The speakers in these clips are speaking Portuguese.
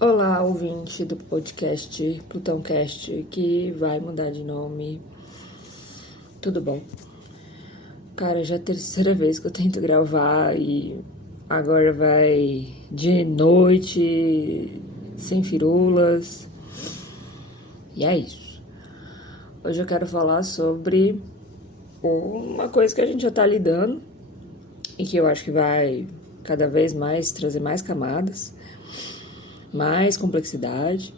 Olá, ouvinte do podcast Plutãocast, que vai mudar de nome. Tudo bom? Cara, já é a terceira vez que eu tento gravar e agora vai de noite, sem firulas. E é isso. Hoje eu quero falar sobre uma coisa que a gente já tá lidando e que eu acho que vai cada vez mais trazer mais camadas, mais complexidade.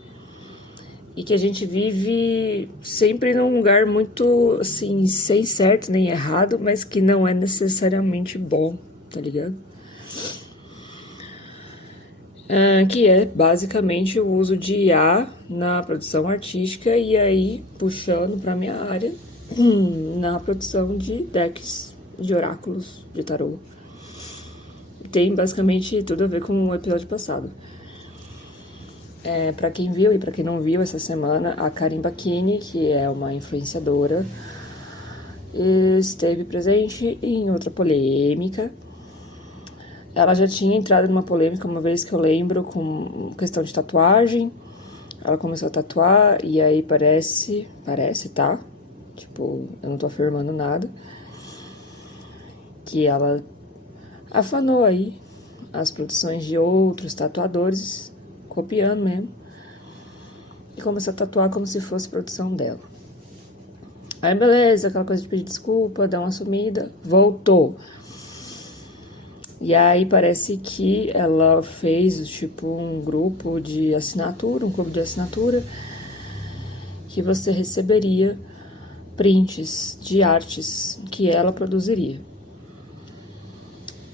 E que a gente vive sempre num lugar muito, assim, sem certo nem errado, mas que não é necessariamente bom, tá ligado? Que é basicamente o uso de IA na produção artística e aí puxando pra minha área na produção de decks de oráculos de tarô. Tem basicamente tudo a ver com o episódio passado. Para quem viu e para quem não viu essa semana, a Karim Bakini, que é uma influenciadora, esteve presente em outra polêmica. Ela já tinha entrado numa polêmica uma vez que eu lembro com questão de tatuagem. Ela começou a tatuar e aí parece, tá? Tipo, eu não tô afirmando nada. Que ela afanou aí as produções de outros tatuadores, copiando mesmo, e começou a tatuar como se fosse produção dela. Aí beleza, aquela coisa de pedir desculpa, dar uma sumida, voltou. E aí parece que ela fez tipo um grupo de assinatura, um clube de assinatura, que você receberia prints de artes que ela produziria.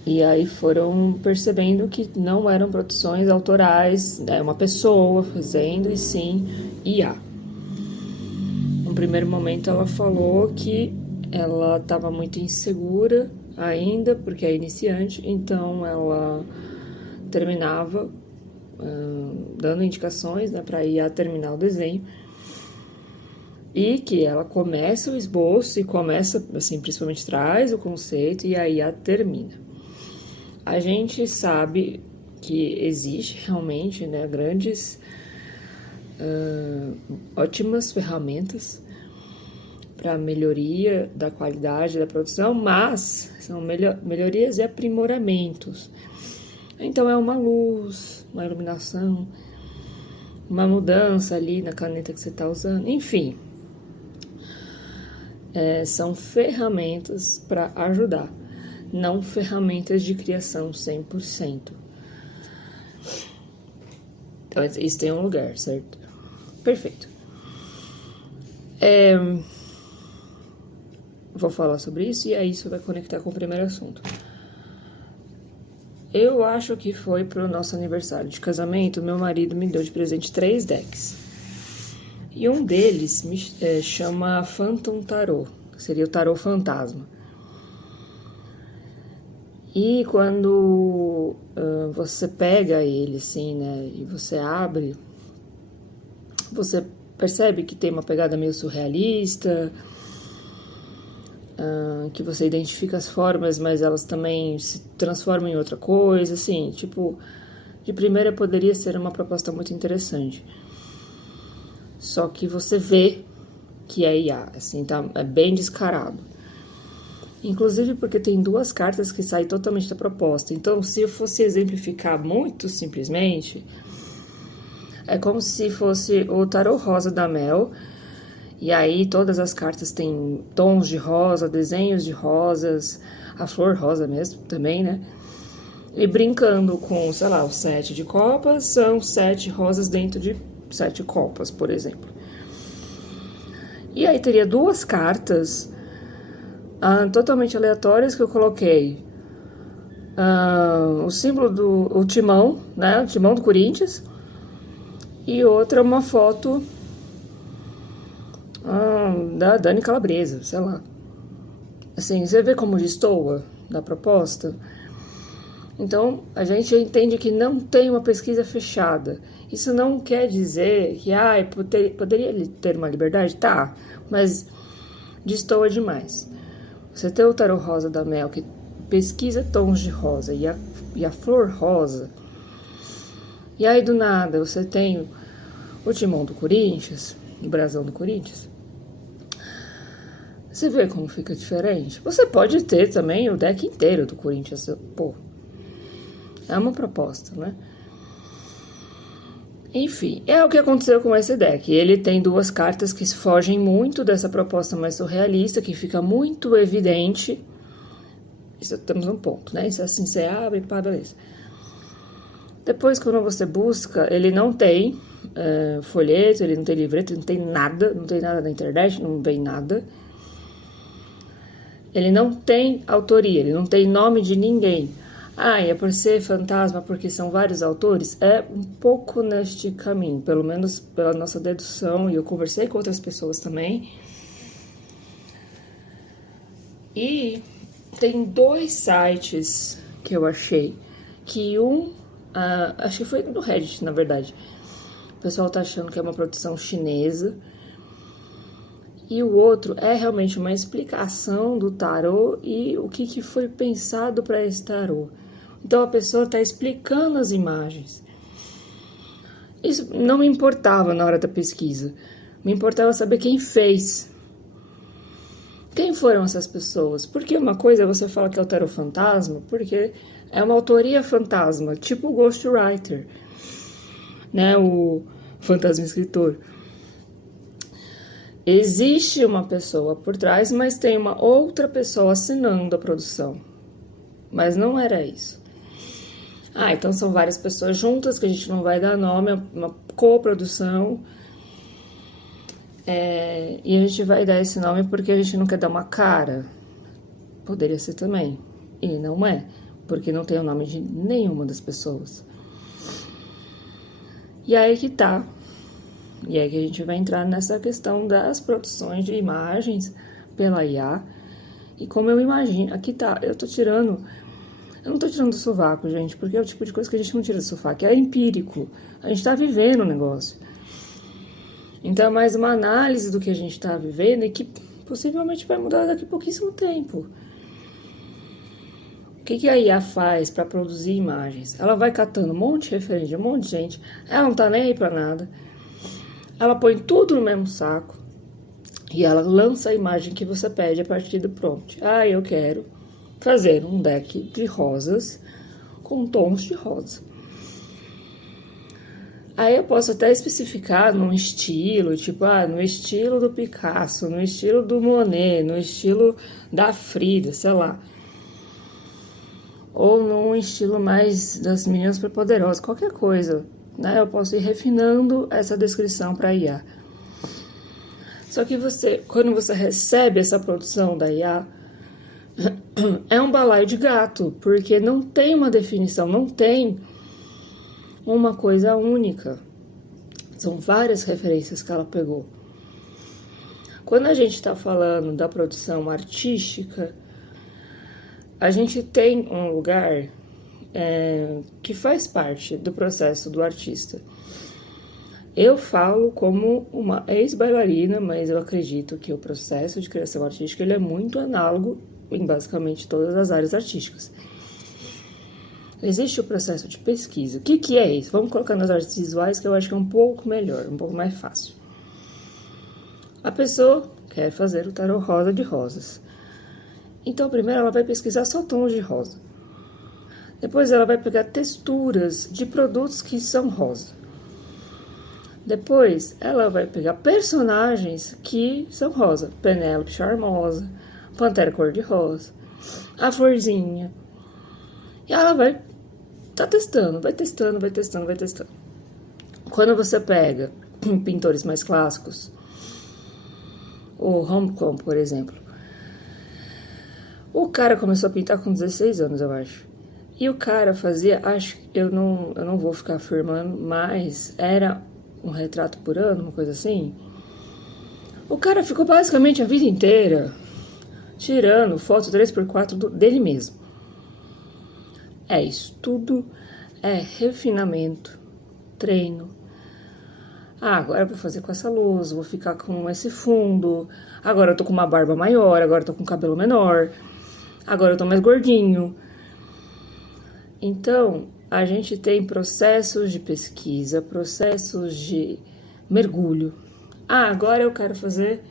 E aí foram percebendo que não eram produções autorais, né, uma pessoa fazendo, e sim IA. No primeiro momento ela falou que ela estava muito insegura ainda, porque é iniciante, então ela terminava dando indicações, né, para IA terminar o desenho. E que ela começa o esboço e começa, assim, principalmente traz o conceito e a IA termina. A gente sabe que existe realmente, né, grandes, ótimas ferramentas para melhoria da qualidade da produção, mas são melhorias e aprimoramentos. Então é uma luz, uma iluminação, uma mudança ali na caneta que você está usando, enfim. São ferramentas para ajudar, não ferramentas de criação 100%. Então, isso tem um lugar, certo? Perfeito. Vou falar sobre isso e aí isso vai conectar com o primeiro assunto. Eu acho que foi pro nosso aniversário de casamento, meu marido me deu de presente 3 decks. E um deles chama Phantom Tarot, que seria o tarô fantasma. E quando você pega ele, assim, né, e você abre, você percebe que tem uma pegada meio surrealista, que você identifica as formas, mas elas também se transformam em outra coisa, assim, tipo, de primeira poderia ser uma proposta muito interessante. Só que você vê que é IA, assim, tá, é bem descarado. Inclusive porque tem 2 cartas que saem totalmente da proposta. Então, se eu fosse exemplificar muito simplesmente, é como se fosse o tarô rosa da Mel. E aí todas as cartas têm tons de rosa, desenhos de rosas, a flor rosa mesmo também, né? E brincando com, sei lá, o 7 de copas, são 7 rosas dentro de 7 copas, por exemplo. E aí teria 2 cartas totalmente aleatórias que eu coloquei. O símbolo do timão, né? O timão do Corinthians. E outra, uma foto da Dani Calabresa, sei lá. Assim, você vê como destoa da proposta? Então, a gente entende que não tem uma pesquisa fechada. Isso não quer dizer que poderia ter uma liberdade? Tá, mas destoa demais. Você tem o tarô rosa da Mel, que pesquisa tons de rosa, e a flor rosa E aí, do nada, você tem o timão do Corinthians, o brasão do Corinthians. Você vê como fica diferente? Você pode ter também o deck inteiro do Corinthians. Pô, é uma proposta, né? Enfim, é o que aconteceu com esse deck. Ele tem duas cartas que fogem muito dessa proposta mais surrealista, que fica muito evidente. Isso temos um ponto, né? Isso assim você abre, pá, beleza. Depois, quando você busca, ele não tem folheto, ele não tem livreto, ele não tem nada na internet, não vem nada. Ele não tem autoria, ele não tem nome de ninguém. Ah, e é por ser fantasma, porque são vários autores? É um pouco neste caminho, pelo menos pela nossa dedução, e eu conversei com outras pessoas também. E tem 2 sites que eu achei, que acho que foi no Reddit, na verdade. O pessoal tá achando que é uma produção chinesa. E o outro é realmente uma explicação do tarô e o que foi pensado para esse tarô. Então a pessoa está explicando as imagens. Isso não me importava na hora da pesquisa. Me importava saber quem fez. Quem foram essas pessoas? Porque uma coisa é você falar que é o tarô fantasma, porque é uma autoria fantasma, tipo o Ghostwriter, né? O fantasma escritor. Existe uma pessoa por trás, mas tem uma outra pessoa assinando a produção. Mas não era isso. Ah, então são várias pessoas juntas que a gente não vai dar nome, é uma coprodução. E a gente vai dar esse nome porque a gente não quer dar uma cara. Poderia ser também. E não é, porque não tem o nome de nenhuma das pessoas. E aí que tá. E aí que a gente vai entrar nessa questão das produções de imagens pela IA. E como eu imagino, aqui tá, eu não tô tirando do sovaco, gente, porque é o tipo de coisa que a gente não tira do sovaco, é empírico. A gente tá vivendo o negócio. Então é mais uma análise do que a gente tá vivendo e que possivelmente vai mudar daqui a pouquíssimo tempo. O que a IA faz para produzir imagens? Ela vai catando um monte de referência de um monte de gente, ela não tá nem aí pra nada. Ela põe tudo no mesmo saco e ela lança a imagem que você pede a partir do prompt. Ah, eu quero fazer um deck de rosas com tons de rosa. Aí eu posso até especificar num estilo, tipo, no estilo do Picasso, no estilo do Monet, no estilo da Frida, sei lá. Ou num estilo mais das meninas superpoderosas, qualquer coisa, né? Eu posso ir refinando essa descrição para IA. Só que quando você recebe essa produção da IA, é um balaio de gato, porque não tem uma definição, não tem uma coisa única. São várias referências que ela pegou. Quando a gente está falando da produção artística, a gente tem um lugar que faz parte do processo do artista. Eu falo como uma ex-bailarina, mas eu acredito que o processo de criação artística ele é muito análogo em basicamente todas as áreas artísticas. Existe o processo de pesquisa. O que é isso? Vamos colocar nas artes visuais, que eu acho que é um pouco melhor, um pouco mais fácil. A pessoa quer fazer o tarô rosa de rosas. Então, primeiro ela vai pesquisar só tons de rosa. Depois ela vai pegar texturas de produtos que são rosa. Depois ela vai pegar personagens que são rosa. Penélope Charmosa, Pantera Cor-de-Rosa, a Florzinha. E ela vai testando, vai testando. Quando você pega pintores mais clássicos, o Roncon, por exemplo, o cara começou a pintar com 16 anos, eu acho. E o cara fazia, eu não vou ficar afirmando, mas era um retrato por ano, uma coisa assim. O cara ficou basicamente a vida inteira tirando foto 3x4 dele mesmo. É estudo, é refinamento, treino. Agora eu vou fazer com essa luz, vou ficar com esse fundo. Agora eu tô com uma barba maior, agora eu tô com cabelo menor. Agora eu tô mais gordinho. Então, a gente tem processos de pesquisa, processos de mergulho. Agora eu quero fazer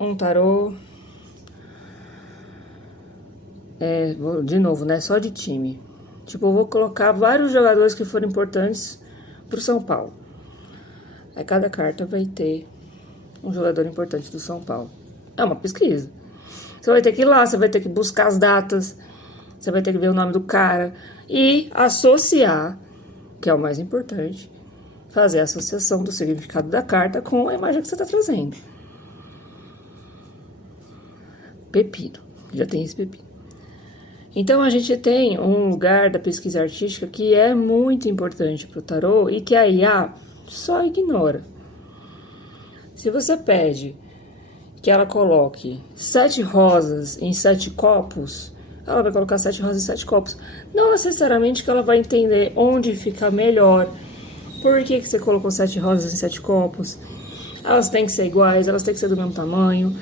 um tarô, de novo, né? Só de time. Tipo, eu vou colocar vários jogadores que foram importantes pro São Paulo. Aí cada carta vai ter um jogador importante do São Paulo. É uma pesquisa. Você vai ter que ir lá, você vai ter que buscar as datas, você vai ter que ver o nome do cara e associar, que é o mais importante, fazer a associação do significado da carta com a imagem que você está trazendo. Pepino, já tem esse pepino. Então a gente tem um lugar da pesquisa artística que é muito importante para o tarô e que a IA só ignora. Se você pede que ela coloque 7 rosas em 7 copos, ela vai colocar 7 rosas em 7 copos. Não necessariamente que ela vai entender onde fica melhor. Por que você colocou 7 rosas em 7 copos? Elas têm que ser iguais, elas têm que ser do mesmo tamanho.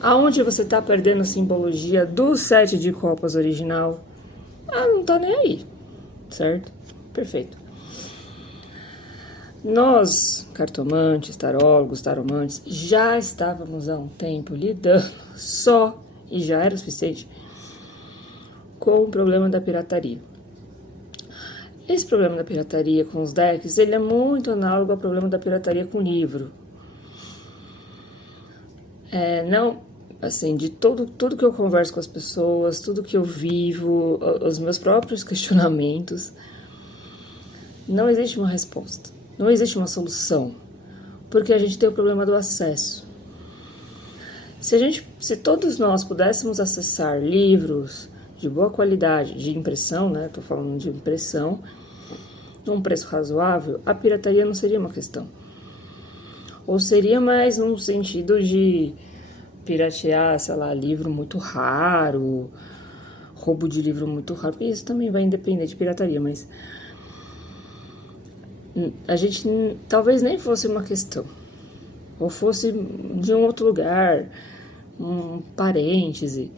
Aonde você está perdendo a simbologia do 7 de copas original? Não tá nem aí, certo? Perfeito. Nós, cartomantes, tarólogos, taromantes, já estávamos há um tempo lidando só, e já era o suficiente, com o problema da pirataria. Esse problema da pirataria com os decks, ele é muito análogo ao problema da pirataria com o livro. Não, assim, de tudo que eu converso com as pessoas, tudo que eu vivo, os meus próprios questionamentos, não existe uma resposta. Não existe uma solução, porque a gente tem o problema do acesso. Se todos nós pudéssemos acessar livros de boa qualidade, de impressão, né? Tô falando de impressão, num preço razoável, a pirataria não seria uma questão. Ou seria mais num sentido de piratear, sei lá, livro muito raro, roubo de livro muito raro, porque isso também vai depender de pirataria, mas a gente talvez nem fosse uma questão, ou fosse de um outro lugar, um parêntese.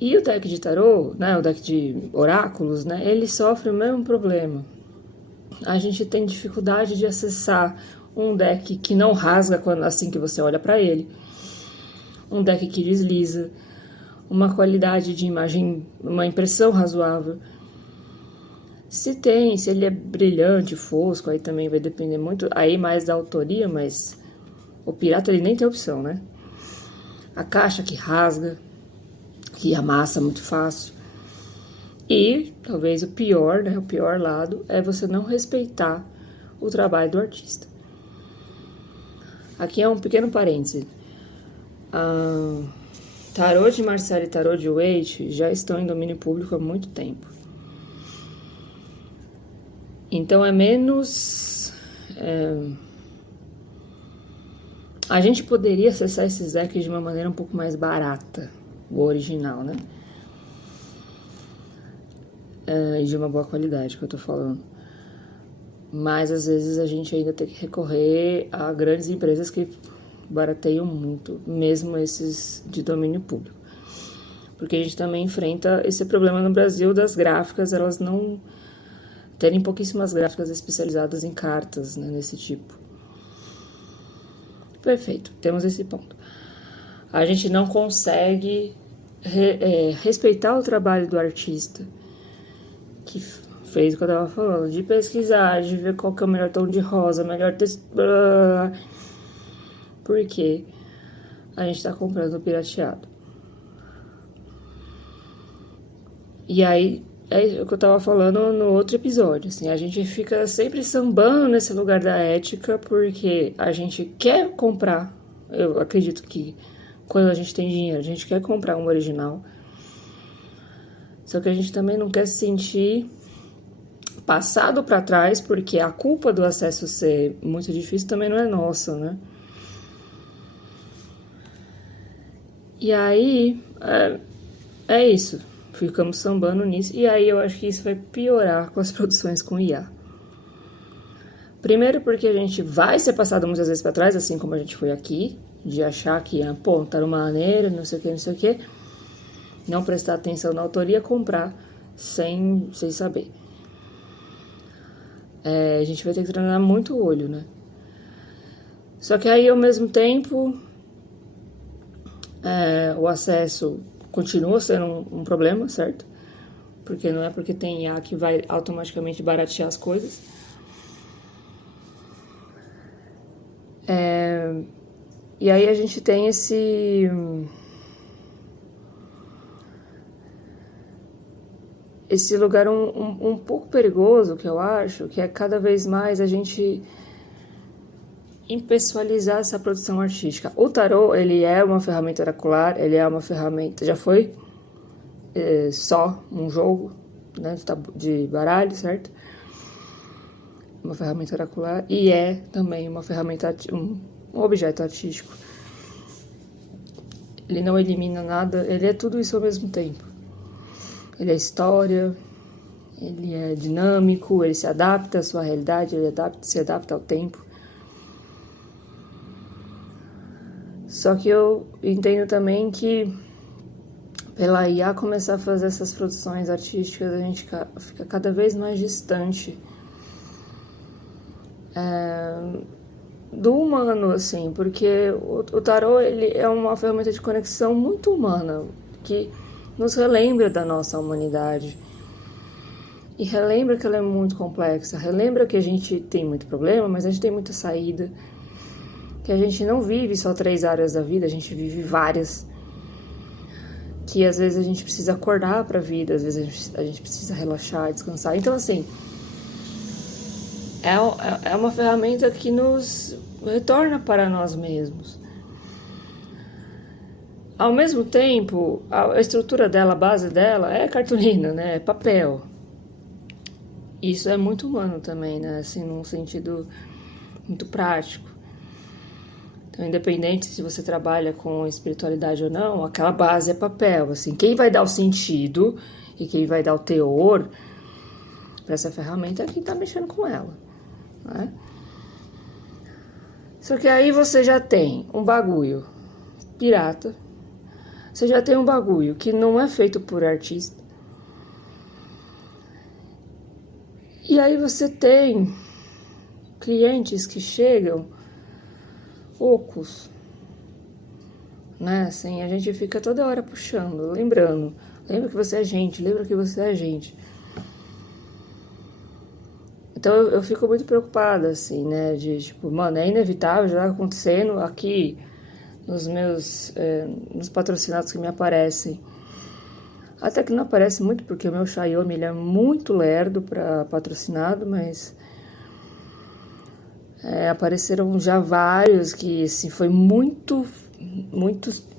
E o deck de tarô, né, o deck de oráculos, né, ele sofre o mesmo problema. A gente tem dificuldade de acessar um deck que não rasga assim que você olha para ele, um deck que desliza, uma qualidade de imagem, uma impressão razoável. Se ele é brilhante, fosco, aí também vai depender muito, aí mais da autoria, mas o pirata ele nem tem opção, né? A caixa que rasga, que amassa muito fácil. E talvez o pior, né? O pior lado é você não respeitar o trabalho do artista. Aqui é um pequeno parêntese. Tarô de Marcel e tarô de Waite já estão em domínio público há muito tempo. Então é menos... a gente poderia acessar esses decks de uma maneira um pouco mais barata, o original, né? E de uma boa qualidade, que eu tô falando. Mas às vezes a gente ainda tem que recorrer a grandes empresas que barateiam muito, mesmo esses de domínio público. Porque a gente também enfrenta esse problema no Brasil das gráficas, elas não... terem pouquíssimas gráficas especializadas em cartas, né, nesse tipo. Perfeito, temos esse ponto. A gente não consegue respeitar o trabalho do artista, que fez o que eu estava falando, de pesquisar, de ver qual que é o melhor tom de rosa, melhor texto, porque a gente está comprando pirateado. E aí, é o que eu tava falando no outro episódio, assim, a gente fica sempre sambando nesse lugar da ética porque a gente quer comprar, eu acredito que quando a gente tem dinheiro, a gente quer comprar um original, só que a gente também não quer se sentir passado para trás, porque a culpa do acesso ser muito difícil também não é nossa, né? E aí, é isso. Ficamos sambando nisso. E aí eu acho que isso vai piorar com as produções com IA. Primeiro porque a gente vai ser passado muitas vezes para trás, assim como a gente foi aqui, de achar que, pô, tá uma maneira, não sei o que, não sei o que. não prestar atenção na autoria, comprar sem saber. A gente vai ter que treinar muito o olho, né? Só que aí, ao mesmo tempo, o acesso continua sendo um problema, certo? Porque não é porque tem IA que vai automaticamente baratear as coisas. E aí a gente tem esse lugar um pouco perigoso, que eu acho, que é cada vez mais a gente impessoalizar essa produção artística. O tarô, ele é uma ferramenta oracular, ele é uma ferramenta, já foi só um jogo, né, de baralho, certo? Uma ferramenta oracular, e é também uma ferramenta, um objeto artístico. Ele não elimina nada, ele é tudo isso ao mesmo tempo. Ele é história, ele é dinâmico, ele se adapta à sua realidade, ele se adapta ao tempo. Só que eu entendo também que pela IA começar a fazer essas produções artísticas, a gente fica cada vez mais distante do humano, assim, porque o tarô, ele é uma ferramenta de conexão muito humana, que nos relembra da nossa humanidade. E relembra que ela é muito complexa, relembra que a gente tem muito problema, mas a gente tem muita saída, que a gente não vive só 3 áreas da vida, a gente vive várias, que às vezes a gente precisa acordar para a vida, às vezes a gente precisa relaxar, descansar. Então, assim, é uma ferramenta que nos retorna para nós mesmos. Ao mesmo tempo, a estrutura dela, a base dela é cartolina, né? É papel. Isso é muito humano também, né? Assim, num sentido muito prático. Então, independente se você trabalha com espiritualidade ou não, aquela base é papel. Assim, quem vai dar o sentido e quem vai dar o teor para essa ferramenta é quem está mexendo com ela, né? Só que aí você já tem um bagulho pirata, você já tem um bagulho que não é feito por artista, e aí você tem clientes que chegam ocos, né? Assim, a gente fica toda hora puxando, lembrando. Lembra que você é gente, lembra que você é gente. Então eu fico muito preocupada, assim, né? De tipo, mano, é inevitável, já tá acontecendo aqui nos meus nos patrocinados que me aparecem. Até que não aparece muito, porque o meu Xiaomi ele é muito lerdo para patrocinado, mas apareceram já vários que assim, foi muito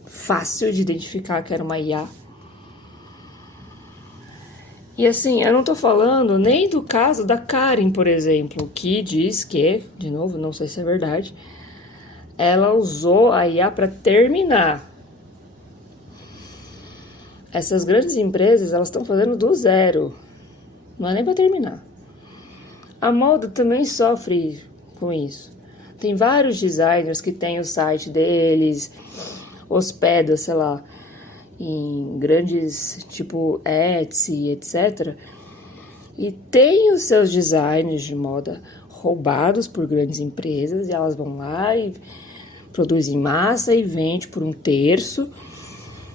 fácil de identificar que era uma IA. E assim, eu não tô falando nem do caso da Karen, por exemplo, que diz que, de novo, não sei se é verdade, ela usou a IA para terminar. Essas grandes empresas, elas estão fazendo do zero, não é nem para terminar. A moda também sofre com isso. Tem vários designers que têm o site deles, hospeda, sei lá, em grandes, tipo Etsy, etc. E tem os seus designers de moda roubados por grandes empresas, e elas vão lá e produzem massa e vende por 1/3,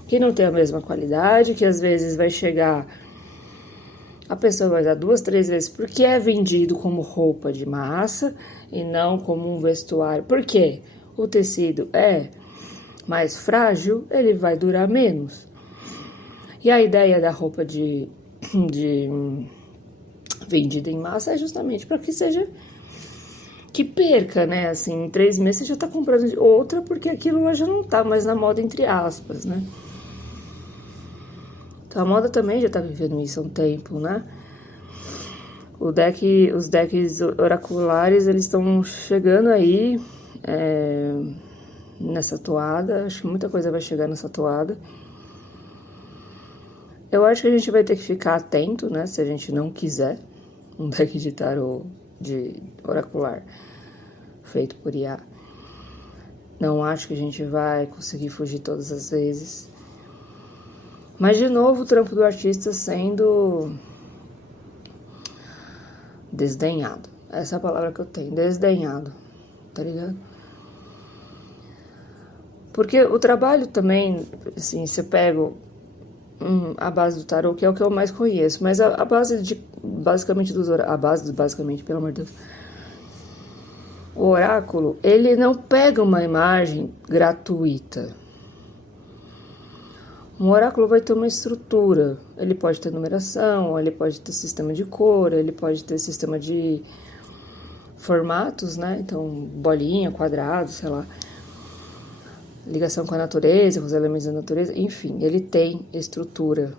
que não tem a mesma qualidade, que às vezes vai chegar, a pessoa vai dar 2, 3 vezes, porque é vendido como roupa de massa e não como um vestuário. Por quê? O tecido é mais frágil, ele vai durar menos. E a ideia da roupa de vendida em massa é justamente para que seja, que perca, né? Assim, em 3 meses você já tá comprando outra, porque aquilo já não tá mais na moda, entre aspas, né? Então a moda também já tá vivendo isso há um tempo, né? Os decks oraculares, eles estão chegando aí nessa toada. Acho que muita coisa vai chegar nessa toada. Eu acho que a gente vai ter que ficar atento, né? Se a gente não quiser um deck de tarô de oracular feito por IA. Não acho que a gente vai conseguir fugir todas as vezes. Mas, de novo, o trampo do artista sendo desdenhado. Essa é a palavra que eu tenho, desdenhado, tá ligado? Porque o trabalho também, assim, se eu pego a base do tarô, que é o que eu mais conheço, mas a base basicamente, pelo amor de Deus, o oráculo, ele não pega uma imagem gratuita. Um oráculo vai ter uma estrutura, ele pode ter numeração, ele pode ter sistema de cor, ele pode ter sistema de formatos, né? Então, bolinha, quadrado, sei lá, ligação com a natureza, com os elementos da natureza, enfim, ele tem estrutura.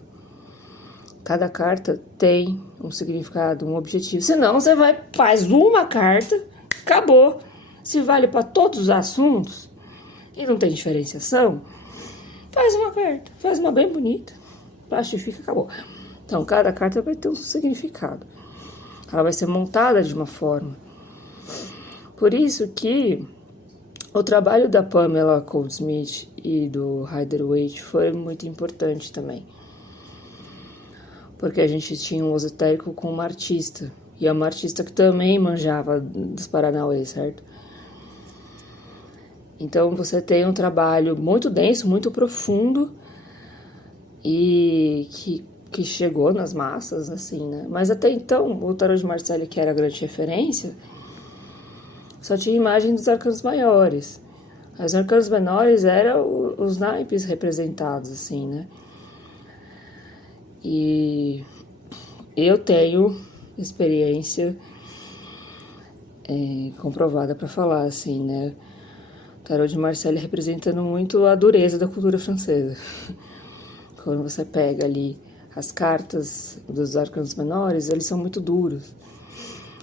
Cada carta tem um significado, um objetivo. Senão, você faz uma carta, acabou. Se vale para todos os assuntos e não tem diferenciação, faz uma carta, faz uma bem bonita, plastifica, acabou. Então, cada carta vai ter um significado. Ela vai ser montada de uma forma. Por isso que o trabalho da Pamela Goldsmith e do Rider-Waite foi muito importante também. Porque a gente tinha um esotérico com uma artista. E é uma artista que também manjava dos Paranauê, certo? Então você tem um trabalho muito denso, muito profundo e que chegou nas massas, assim, né? Mas até então, o Tarot de Marselli, que era a grande referência, só tinha imagem dos arcanos maiores. Os arcanos menores eram os naipes representados, assim, né? E eu tenho experiência comprovada para falar, assim, né? O Tarot de Marselli representando muito a dureza da cultura francesa. Quando você pega ali as cartas dos arcanos menores, eles são muito duros.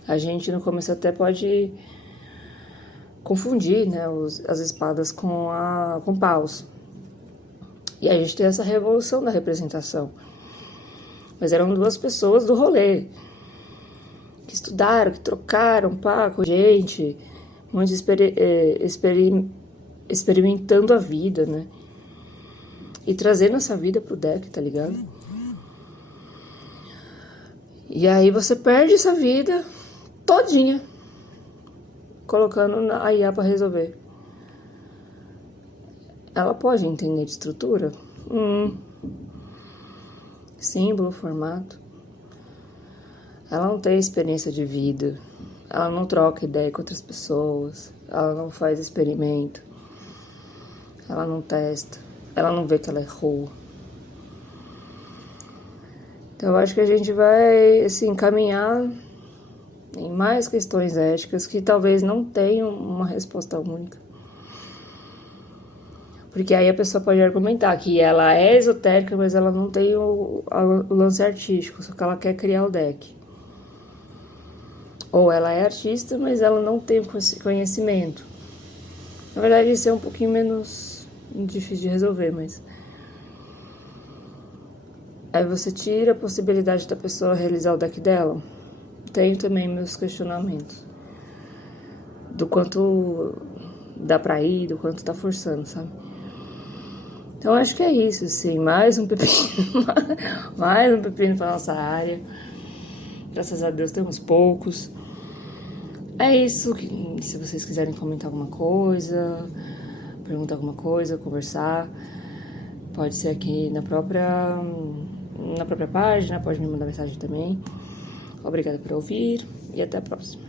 A gente no começo até pode confundir, né, as espadas com paus. E a gente tem essa revolução da representação. Mas eram duas pessoas do rolê, que estudaram, que trocaram pá com gente, muito experimentando a vida, né? E trazendo essa vida pro deck, tá ligado? E aí você perde essa vida todinha, colocando a IA pra resolver. Ela pode entender de estrutura? Símbolo, formato. Ela não tem experiência de vida. Ela não troca ideia com outras pessoas. Ela não faz experimento. Ela não testa. Ela não vê que ela errou. Então eu acho que a gente vai, assim, caminhar em mais questões éticas que talvez não tenham uma resposta única. Porque aí a pessoa pode argumentar que ela é esotérica, mas ela não tem o lance artístico, só que ela quer criar o deck. Ou ela é artista, mas ela não tem conhecimento. Na verdade, isso é um pouquinho menos difícil de resolver, mas... Aí você tira a possibilidade da pessoa realizar o deck dela. Tenho também meus questionamentos. Do quanto dá pra ir, do quanto tá forçando, sabe? Então, acho que é isso, assim. Mais um pepino. Mais um pepino pra nossa área. Graças a Deus temos poucos. É isso. Se vocês quiserem comentar alguma coisa, perguntar alguma coisa, conversar, pode ser aqui na própria página, pode me mandar mensagem também. Obrigada por ouvir e até a próxima.